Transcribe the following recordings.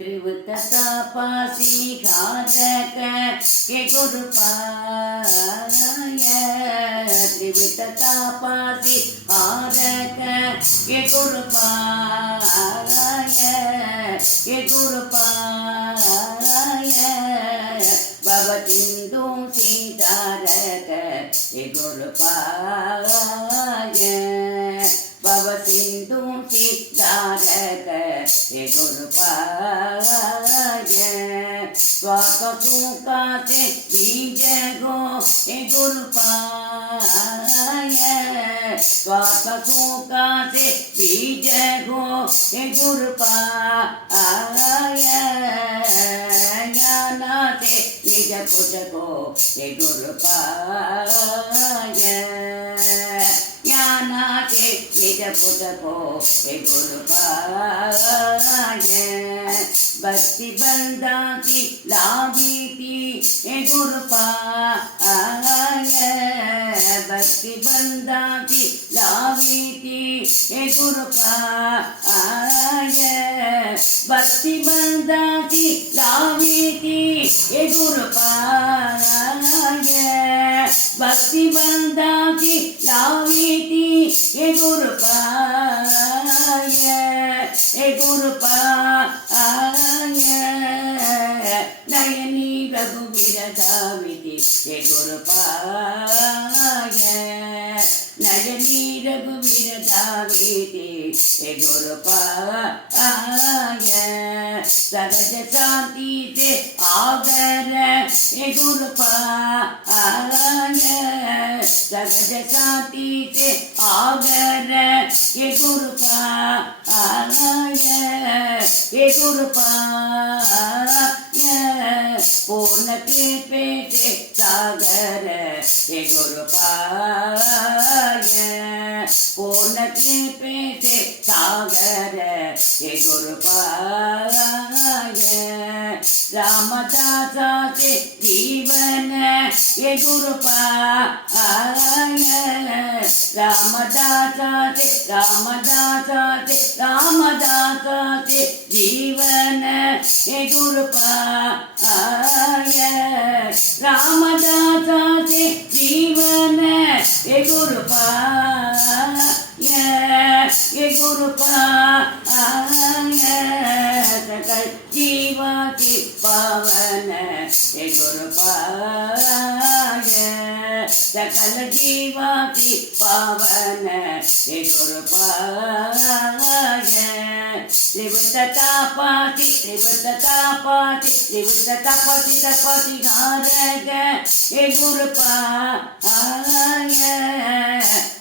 त्रिवृत्ततापासी घातक के गुरु पाय त्रिवृत्ततापासी घातक के गुरु पाय भवतिन्दु सीतारक के गुरु पाय भवतिन्दु सीतारक के गुरु पाय स्वार्थ सुखा से बीज गो हे गुरु पाय स्वार्थ सुखा से बीज गो हे गुरु पाय ज्ञान से निज पुज गो हे गुरु पाय ज्ञान से निज पुज गो हे गुरु पाय भक्ति बंदा की लागी थी हे गुरु पाय भक्ति बंदा की लागी थी हे गुरु पाय भक्ति बंदा की लागी थी हे गुरु पाय भक्ति बंदा की लागी थी हे गुरु पाय हे गुरु पाय नयनी रघुवीर दाविदी हे गुरु पाय नयनी रघुवीर दाविदी हे गुरु पाय सहज शांति से आगर हे गुरु पाय सहज शांति से आगर हे गुरु पाय हे गुरु पाय पूर्ण कृपे से सागर हे गुरु पाय पूर्ण कृपे से सागर हे गुरु पाय रामदास से जीवन हे गुरु पाय रामदास से जीवन हे गुरु पाय रामदास से जीवन हे गुरु पाय हे गुरु पाय सकल जीवाति पावन हे गुरु पाय सकल जीवाति पावन हे गुरु पाय त्रिवृत्ततापासी तपसी घातक हे गुरु पाय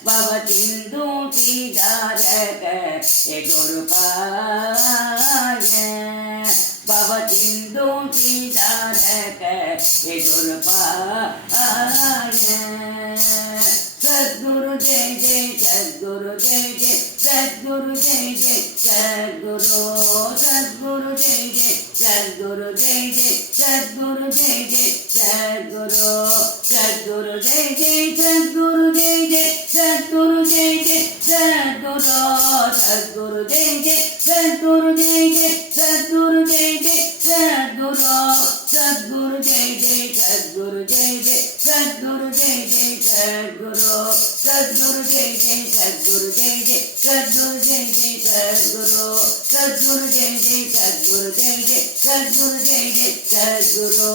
भवतिन्दु सीतारक हे गुरु पाय भवतिन्दु सीतारक हे गुरु पाय सद्गुरु जय जय सद्गुरु जय जय सद्गुरु जय जय सद्गुरु सद्गुरु जय जय सद्गुरु जय जय सद्गुरु जय जय सद्गुरु सद्गुरु जय जय सद्गुरु जय जय सद्गुरु जय जय सद्गुरु सद्गुरु जय जय सद्गुरु जय जय सद्गुरु जय जय सद्गुरु सद्गुरु जय जय सद्गुरु जय जय सद्गुरु जय जय सद्गुरु सद्गुरु जय जय सद्गुरु जय जय सद्गुरु जय जय सद्गुरु सद्गुरु जय जय सद्गुरु जय जय सद्गुरु जय जय सद्गुरु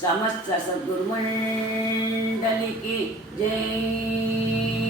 समस्त सद्गुरु मंडली की जय।